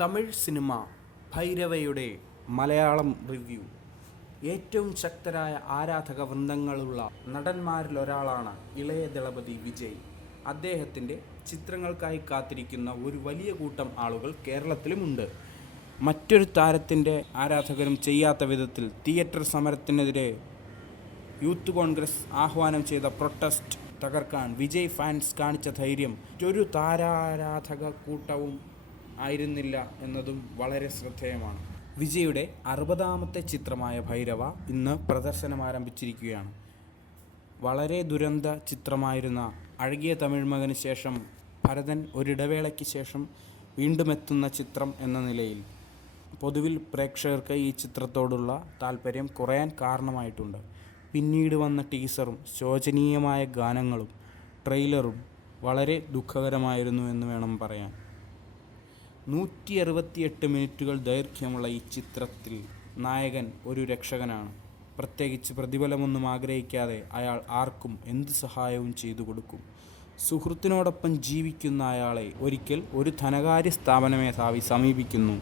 Tamil cinema ഭൈരവയുടെ Malayalam review. ഏറ്റവും ശക്തരായ ആരാധക വൃന്ദങ്ങളുള്ള നടന്മാരിലൊരാളാണ് ഇളയ ദളപതി വിജയ്. അദ്ദേഹത്തിൻ്റെ ചിത്രങ്ങൾക്കായി കാത്തിരിക്കുന്ന ഒരു വലിയ കൂട്ടം ആളുകൾ കേരളത്തിലുമുണ്ട്. മറ്റൊരു താരത്തിൻ്റെ ആരാധകരും ചെയ്യാത്ത വിധത്തിൽ തിയേറ്റർ സമരത്തിനെതിരെ യൂത്ത് കോൺഗ്രസ് ആഹ്വാനം ചെയ്ത പ്രൊട്ടസ്റ്റ് തകർക്കാൻ വിജയ് ഫാൻസ് കാണിച്ച ധൈര്യം മറ്റൊരു താരാരാധക കൂട്ടവും ആയിരുന്നില്ല എന്നതും വളരെ ശ്രദ്ധേയമാണ്. വിജയുടെ 60ാമത്തെ ചിത്രമായ ഭൈരവ ഇന്ന് പ്രദർശനം ആരംഭിച്ചിരിക്കുകയാണ്. വളരെ ദുരന്ത ചിത്രമായിരുന്ന അഴകിയ തമിഴ് മകന് ശേഷം ഭരതൻ ഒരിടവേളയ്ക്ക് ശേഷം വീണ്ടും എത്തുന്ന ചിത്രം എന്ന നിലയിൽ പൊതുവിൽ പ്രേക്ഷകർക്ക് ഈ ചിത്രത്തോടുള്ള താല്പര്യം കുറയാൻ കാരണമായിട്ടുണ്ട്. പിന്നീട് വന്ന ടീസറും ശോചനീയമായ ഗാനങ്ങളും ട്രെയിലറും വളരെ ദുഃഖകരമായിരുന്നു എന്ന് വേണം പറയാൻ. 168 മിനിറ്റുകൾ ദൈർഘ്യമുള്ള ഈ ചിത്രത്തിൽ നായകൻ ഒരു രക്ഷകനാണ്. പ്രത്യേകിച്ച് പ്രതിഫലമൊന്നും ആഗ്രഹിക്കാതെ അയാൾ ആർക്കും എന്ത് സഹായവും ചെയ്തു കൊടുക്കും. സുഹൃത്തിനോടൊപ്പം ജീവിക്കുന്ന അയാളെ ഒരിക്കൽ ഒരു ധനകാര്യ സ്ഥാപന മേധാവി സമീപിക്കുന്നു.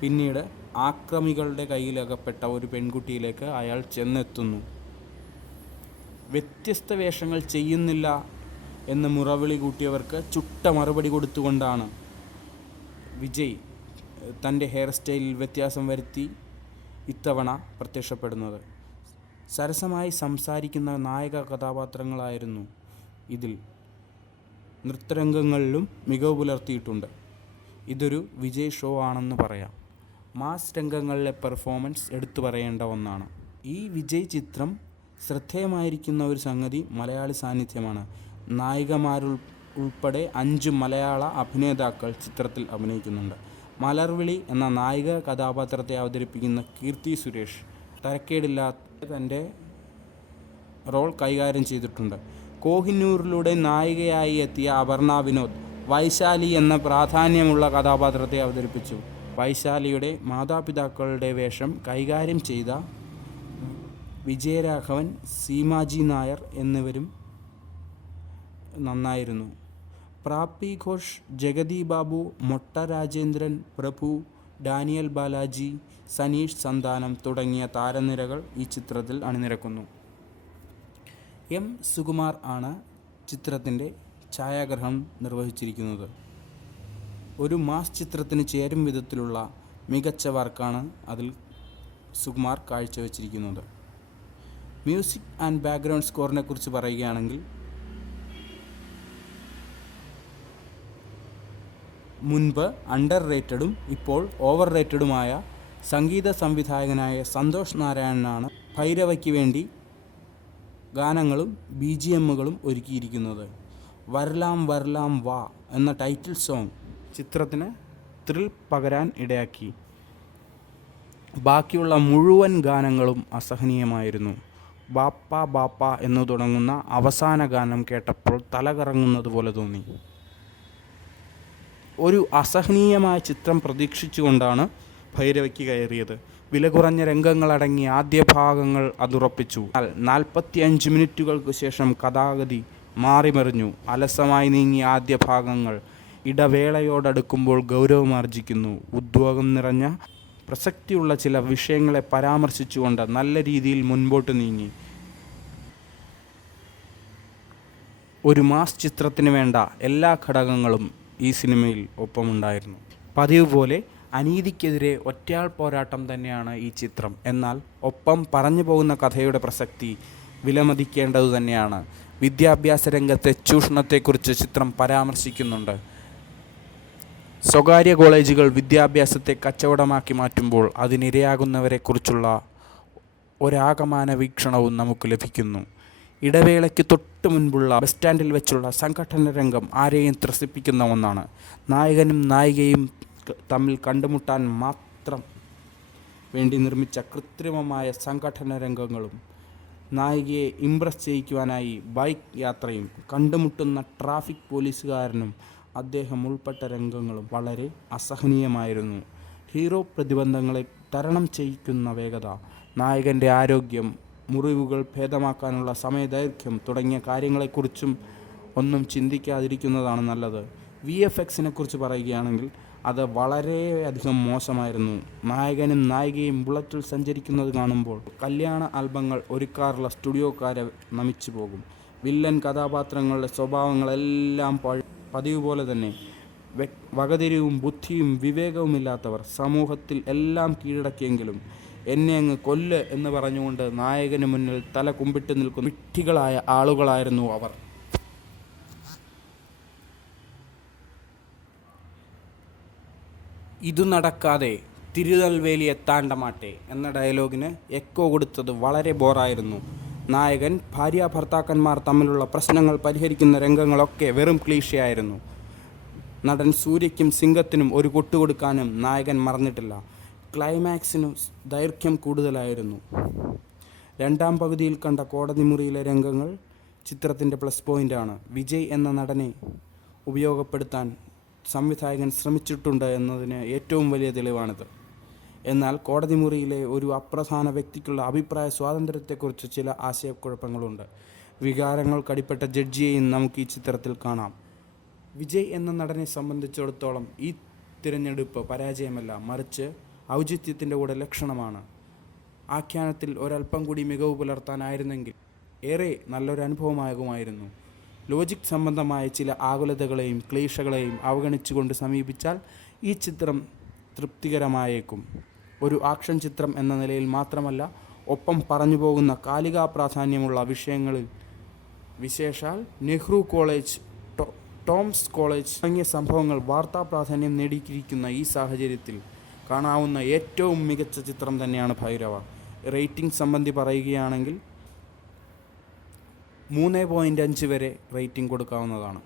പിന്നീട് ആക്രമികളുടെ കയ്യിലകപ്പെട്ട ഒരു പെൺകുട്ടിയിലേക്ക് അയാൾ ചെന്നെത്തുന്നു. വ്യത്യസ്ത വേഷങ്ങൾ ചെയ്യുന്നില്ല എന്ന് മുറവിളി കൂട്ടിയവർക്ക് ചുട്ട മറുപടി കൊടുത്തുകൊണ്ടാണ് വിജയ് തൻ്റെ ഹെയർ സ്റ്റൈലിൽ വ്യത്യാസം വരുത്തി ഇത്തവണ പ്രത്യക്ഷപ്പെടുന്നത്. സരസമായി സംസാരിക്കുന്ന നായക കഥാപാത്രങ്ങളായിരുന്നു ഇതിൽ. നൃത്തരംഗങ്ങളിലും മികവ് പുലർത്തിയിട്ടുണ്ട്. ഇതൊരു വിജയ് ഷോ ആണെന്ന് പറയാം. മാസ് രംഗങ്ങളിലെ പെർഫോമൻസ് എടുത്തു പറയേണ്ട ഒന്നാണ്. ഈ വിജയ് ചിത്രം ശ്രദ്ധേയമായിരിക്കുന്ന ഒരു സംഗതി മലയാളി സാന്നിധ്യമാണ്. നായികമാരുൾപ്പെടെ 5 മലയാള അഭിനേതാക്കൾ ചിത്രത്തിൽ അഭിനയിക്കുന്നുണ്ട്. മലർവിളി എന്ന നായിക കഥാപാത്രത്തെ അവതരിപ്പിക്കുന്ന കീർത്തി സുരേഷ് തരക്കേടില്ലാത്ത തൻ്റെ റോൾ കൈകാര്യം ചെയ്തിട്ടുണ്ട്. കോഹിനൂറിലൂടെ നായികയായി എത്തിയ അപർണ വിനോദ് വൈശാലി എന്ന പ്രാധാന്യമുള്ള കഥാപാത്രത്തെ അവതരിപ്പിച്ചു. വൈശാലിയുടെ മാതാപിതാക്കളുടെ വേഷം കൈകാര്യം ചെയ്ത വിജയരാഘവൻ, സീമാജി നായർ എന്നിവരും നന്നായിരുന്നു. പ്രാപ്പി ഘോഷ്, ജഗതി ബാബു, മൊട്ട രാജേന്ദ്രൻ, പ്രഭു, ഡാനിയൽ ബാലാജി, സനീഷ് സന്താനം തുടങ്ങിയ താരനിരകൾ ഈ ചിത്രത്തിൽ അണിനിരക്കുന്നു. എം സുകുമാർ ആണ് ചിത്രത്തിൻ്റെ ഛായാഗ്രഹണം നിർവഹിച്ചിരിക്കുന്നത്. ഒരു മാസ് ചിത്രത്തിന് ചേരും വിധത്തിലുള്ള മികച്ച വർക്കാണ് അതിൽ സുകുമാർ കാഴ്ചവെച്ചിരിക്കുന്നത്. മ്യൂസിക് ആൻഡ് ബാക്ക്ഗ്രൗണ്ട് സ്കോറിനെ കുറിച്ച് പറയുകയാണെങ്കിൽ മുൻപ് അണ്ടർ റേറ്റഡും ഇപ്പോൾ ഓവർ റേറ്റഡുമായ സംഗീത സംവിധായകനായ സന്തോഷ് നാരായണനാണ് ഭൈരവയ്ക്ക് വേണ്ടി ഗാനങ്ങളും BGMകളും ഒരുക്കിയിരിക്കുന്നത്. വരലാം വരലാം വാ എന്ന ടൈറ്റിൽ സോങ് ചിത്രത്തിന് ത്രിൽ പകരാൻ ഇടയാക്കി. ബാക്കിയുള്ള മുഴുവൻ ഗാനങ്ങളും അസഹനീയമായിരുന്നു. ബാപ്പ ബാപ്പ എന്നു തുടങ്ങുന്ന അവസാന ഗാനം കേട്ടപ്പോൾ തലകറങ്ങുന്നത് പോലെ തോന്നി. ഒരു അസഹനീയമായ ചിത്രം പ്രതീക്ഷിച്ചുകൊണ്ടാണ് ഭൈരവയ്ക്ക് കയറിയത്. വില കുറഞ്ഞ രംഗങ്ങളടങ്ങിയ ആദ്യ ഭാഗങ്ങൾ അതുറപ്പിച്ചു. 45 മിനിറ്റുകൾക്ക് ശേഷം കഥാഗതി മാറിമറിഞ്ഞു. അലസമായി നീങ്ങിയ ആദ്യ ഭാഗങ്ങൾ ഇടവേളയോടടുക്കുമ്പോൾ ഗൗരവമാർജിക്കുന്നു. ഉദ്വേഗം നിറഞ്ഞ പ്രസക്തിയുള്ള ചില വിഷയങ്ങളെ പരാമർശിച്ചുകൊണ്ട് നല്ല രീതിയിൽ മുൻപോട്ട് നീങ്ങി. ഒരു മാസ് ചിത്രത്തിന് വേണ്ട എല്ലാ ഘടകങ്ങളും ഈ സിനിമയിൽ ഒപ്പമുണ്ടായിരുന്നു. പതിവ് പോലെ അനീതിക്കെതിരെ ഒറ്റയാൾ പോരാട്ടം തന്നെയാണ് ഈ ചിത്രം. എന്നാൽ ഒപ്പം പറഞ്ഞു പോകുന്ന കഥയുടെ പ്രസക്തി വിലമതിക്കേണ്ടതു തന്നെയാണ്. വിദ്യാഭ്യാസ രംഗത്തെ ചൂഷണത്തെക്കുറിച്ച് ചിത്രം പരാമർശിക്കുന്നുണ്ട്. സ്വകാര്യ കോളേജുകൾ വിദ്യാഭ്യാസത്തെ കച്ചവടമാക്കി മാറ്റുമ്പോൾ അതിനിരയാകുന്നവരെക്കുറിച്ചുള്ള ഒരാകമാന വീക്ഷണവും നമുക്ക് ലഭിക്കുന്നു. ഇടവേളയ്ക്ക് തൊട്ട് മുൻപുള്ള ബസ് സ്റ്റാൻഡിൽ വെച്ചുള്ള സംഘടന രംഗം ആരെയും ത്രസിപ്പിക്കുന്ന ഒന്നാണ്. നായകനും നായികയും തമ്മിൽ കണ്ടുമുട്ടാൻ മാത്രം വേണ്ടി നിർമ്മിച്ച കൃത്രിമമായ സംഘടന രംഗങ്ങളും നായികയെ ഇംപ്രസ് ചെയ്യിക്കുവാനായി ബൈക്ക് യാത്രയും കണ്ടുമുട്ടുന്ന ട്രാഫിക് പോലീസുകാരനും അദ്ദേഹം ഉൾപ്പെട്ട രംഗങ്ങളും വളരെ അസഹനീയമായിരുന്നു. ഹീറോ പ്രതിബന്ധങ്ങളെ തരണം ചെയ്യിക്കുന്ന വേഗത, നായകൻ്റെ ആരോഗ്യം, മുറിവുകൾ ഭേദമാക്കാനുള്ള സമയദൈർഘ്യം തുടങ്ങിയ കാര്യങ്ങളെക്കുറിച്ചും ഒന്നും ചിന്തിക്കാതിരിക്കുന്നതാണ് നല്ലത്. VFXനെ കുറിച്ച് പറയുകയാണെങ്കിൽ അത് വളരെയധികം മോശമായിരുന്നു. നായകനും നായികയും ബുള്ളറ്റിൽ സഞ്ചരിക്കുന്നത് കാണുമ്പോൾ കല്യാണ ആൽബങ്ങൾ ഒരുക്കാറുള്ള സ്റ്റുഡിയോക്കാരെ നമിച്ചു പോകും. വില്ലൻ കഥാപാത്രങ്ങളുടെ സ്വഭാവങ്ങളെല്ലാം പതിവ് പോലെ തന്നെ വകതിരിവും ബുദ്ധിയും വിവേകവുമില്ലാത്തവർ. സമൂഹത്തിൽ എല്ലാം കീഴടക്കിയെങ്കിലും എന്നെ അങ്ങ് കൊല്ല് എന്ന് പറഞ്ഞുകൊണ്ട് നായകന് മുന്നിൽ തല കുമ്പിട്ട് നിൽക്കുന്ന വിഡ്ഢികളായ ആളുകളായിരുന്നു അവർ. ഇതു നടക്കാതെ തിരുനെൽവേലിയെ താണ്ടമാട്ടെ എന്ന ഡയലോഗിന് എക്കോ കൊടുത്തത് വളരെ ബോറായിരുന്നു. നായകൻ ഭാര്യ ഭർത്താക്കന്മാർ തമ്മിലുള്ള പ്രശ്നങ്ങൾ പരിഹരിക്കുന്ന രംഗങ്ങളൊക്കെ വെറും ക്ലീഷയായിരുന്നു. നടൻ സൂര്യയ്ക്കും സിംഗത്തിനും ഒരു കൊട്ടുകൊടുക്കാനും നായകൻ മറന്നിട്ടില്ല. ക്ലൈമാക്സിനു ദൈർഘ്യം കൂടുതലായിരുന്നു. രണ്ടാം പകുതിയിൽ കണ്ട കോടതി മുറിയിലെ രംഗങ്ങൾ ചിത്രത്തിൻ്റെ പ്ലസ് പോയിൻ്റാണ്. വിജയ് എന്ന നടനെ ഉപയോഗപ്പെടുത്താൻ സംവിധായകൻ ശ്രമിച്ചിട്ടുണ്ട് എന്നതിന് ഏറ്റവും വലിയ തെളിവാണിത്. എന്നാൽ കോടതി മുറിയിലെ ഒരു അപ്രധാന വ്യക്തിക്കുള്ള അഭിപ്രായ സ്വാതന്ത്ര്യത്തെക്കുറിച്ച് ചില ആശയക്കുഴപ്പങ്ങളുണ്ട്. വികാരങ്ങൾ കടിപ്പെട്ട ജഡ്ജിയെയും നമുക്ക് ഈ ചിത്രത്തിൽ കാണാം. വിജയ് എന്ന നടനെ സംബന്ധിച്ചിടത്തോളം ഈ തിരഞ്ഞെടുപ്പ് പരാജയമല്ല, മറിച്ച് ഔചിത്യത്തിൻ്റെ കൂടെ ലക്ഷണമാണ്. ആഖ്യാനത്തിൽ ഒരല്പം കൂടി മികവ് പുലർത്താനായിരുന്നെങ്കിൽ ഏറെ നല്ലൊരു അനുഭവമാകുമായിരുന്നു. ലോജിക് സംബന്ധമായ ചില ആകുലതകളെയും ക്ലേശകളെയും അവഗണിച്ചുകൊണ്ട് സമീപിച്ചാൽ ഈ ചിത്രം തൃപ്തികരമായേക്കും. ഒരു ആക്ഷൻ ചിത്രം എന്ന നിലയിൽ മാത്രമല്ല, ഒപ്പം പറഞ്ഞു പോകുന്ന കാലികാ പ്രാധാന്യമുള്ള വിഷയങ്ങളിൽ, വിശേഷാൽ നെഹ്റു കോളേജ്, ടോംസ് കോളേജ് തുടങ്ങിയ സംഭവങ്ങൾ വാർത്താ പ്രാധാന്യം നേടിയിരിക്കുന്ന ഈ സാഹചര്യത്തിൽ കാണാവുന്ന ഏറ്റവും മികച്ച ചിത്രം തന്നെയാണ് ഭൈരവ. റേറ്റിംഗ് സംബന്ധി പറയുകയാണെങ്കിൽ 3.5 വരെ റേറ്റിംഗ് കൊടുക്കാവുന്നതാണ്.